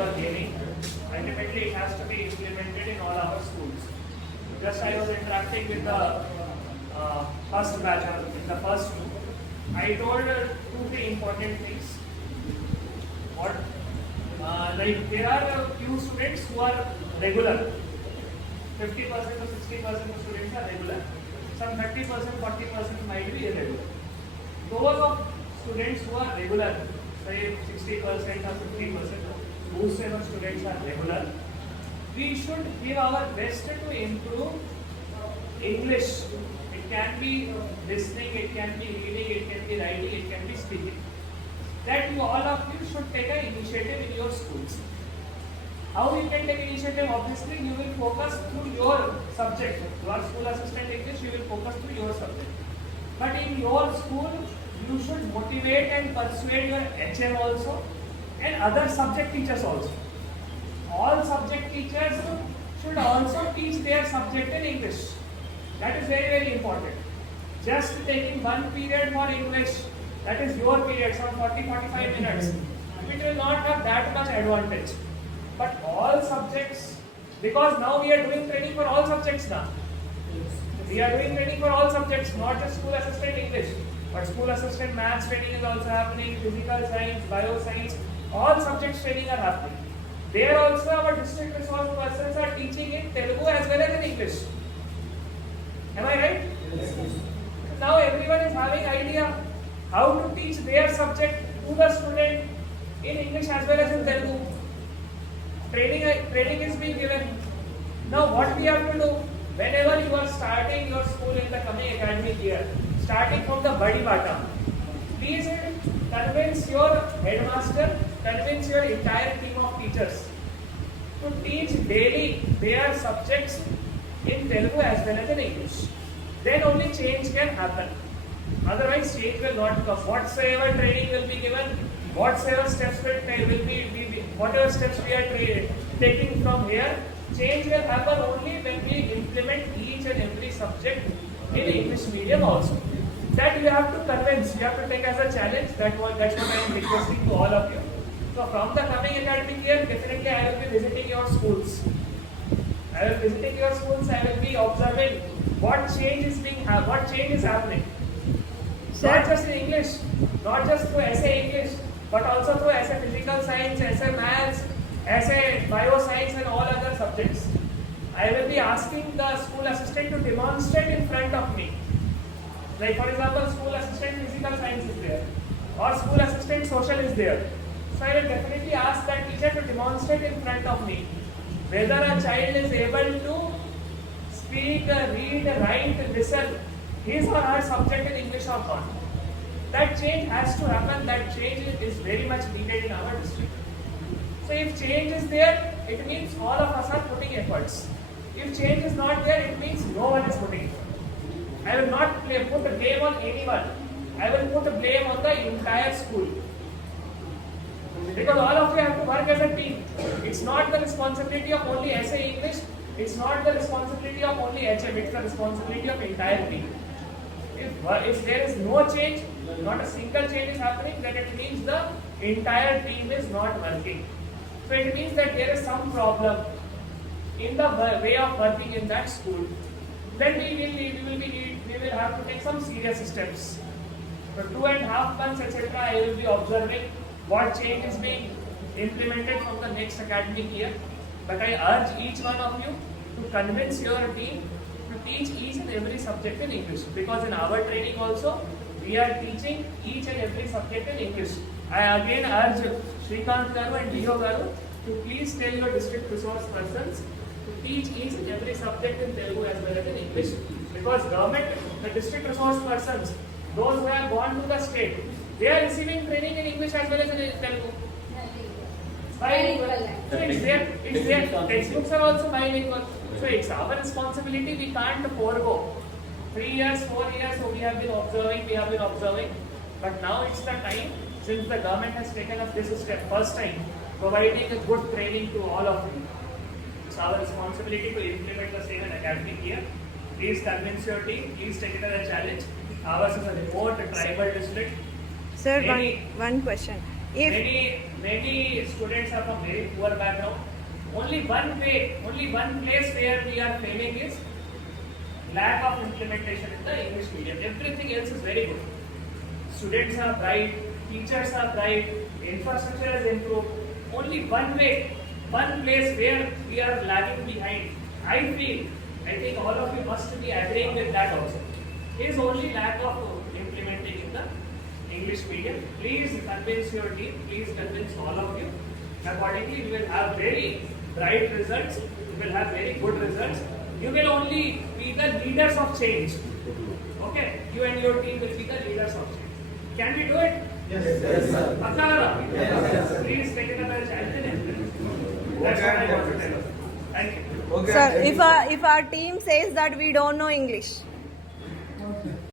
you are giving, ultimately it has to be implemented in all our schools. Just I was interacting with the first batch, in the first two. I told 2-3 important things. What? Like there are a few students who are regular. 50% to 60% of students are regular. Some 30%, 40% might be irregular. Those of students who are regular, say 60% or 50%, whosoever students are regular, we should give our best to improve English. It can be listening, it can be reading, it can be writing, it can be speaking. That you all of you should take an initiative in your schools. How you can take initiative? Obviously, you will focus through your subject. You are school assistant English, you will focus through your subject. But in your school, you should motivate and persuade your HM also and other subject teachers also. All subject teachers should also teach their subject in English. That is very, very important. Just taking one period for English, that is your period, some 40-45 minutes, it will not have that much advantage. But all subjects, because now we are doing training for all subjects now. We are doing training for all subjects, not just school assistant English, but school assistant maths training is also happening, physical science, bioscience, all subjects training are happening. There also our district resource persons are teaching in Telugu as well as in English. Am I right? Yes. Now everyone is having idea how to teach their subject to the student in English as well as in Telugu. Training is being given. Now what we have to do, whenever you are starting your school in the coming academic year, starting from the Badi Bata, please convince your headmaster, convince your entire team of teachers to teach daily their subjects in Telugu as well as in English. Then only change can happen. Otherwise, change will not come. Whatsoever training will be given, whatsoever steps will be whatever steps we are taking from here, change will happen only when we implement each and every subject in English medium also. That you have to convince, you have to take as a challenge. That's what I am requesting to all of you. So from the coming academic year, definitely I will be visiting your schools. I will visiting your schools. I will be observing what change is happening. Not just in English, not just through essay English, but also through essay physical science, essay maths, essay bioscience and all other subjects. I will be asking the school assistant to demonstrate in front of me. Like for example, school assistant physical science is there, or school assistant social is there. So I will definitely ask that teacher to demonstrate in front of me whether a child is able to speak, read, write, listen his or her subject in English or not. That change has to happen. That change is very much needed in our district. So if change is there, it means all of us are putting efforts. If change is not there, it means no one is putting effort. I will not put the blame on anyone. I will put the blame on the entire school. Because all of you have to work as a team. It's not the responsibility of only essay English. It's not the responsibility of only HM. It's the responsibility of entire team. If there is no change, not a single change is happening, then it means the entire team is not working. So it means that there is some problem in the way of working in that school. Then we will have to take some serious steps. For 2.5 months, etc., I will be observing what change is being implemented from the next academic year. But I urge each one of you to convince your team to teach each and every subject in English. Because in our training also, we are teaching each and every subject in English. I again urge Shrikant Garu and Dio Garu to please tell your district resource persons to teach each and every subject in Telugu as well as in English. Because government, the district resource persons, those who have gone to the state, they are receiving training in English as well as in Telugu. Bilingual. So it's their textbooks are also bilingual. So it's our responsibility. We can't forego. 3 years, 4 years, so we have been observing. But now it's the time, since the government has taken up this step, first time, providing a good training to all of you. It's our responsibility to implement the same in academic year. Please convince your team. Please take it as a challenge. Ours is a remote tribal district. Sir, one question. If many many students are from very poor background. Only one place where we are failing is lack of implementation in the English medium. Everything else is very good. Students are bright, teachers are bright, infrastructure is improved. Only one place where we are lagging behind. I think all of you must be agreeing with that also. Is only lack of implementing in the English medium. Please convince your team. Please convince all of you. Accordingly, we will have very bright results. We will have very good results. You will only be the leaders of change. Okay? You and your team will be the leaders of change. Can we do it? Yes, sir. Akara? Yes. Please take it up as challenge. That's what I want to tell you. Thank you. Okay. Sir, if our team says that we don't know English,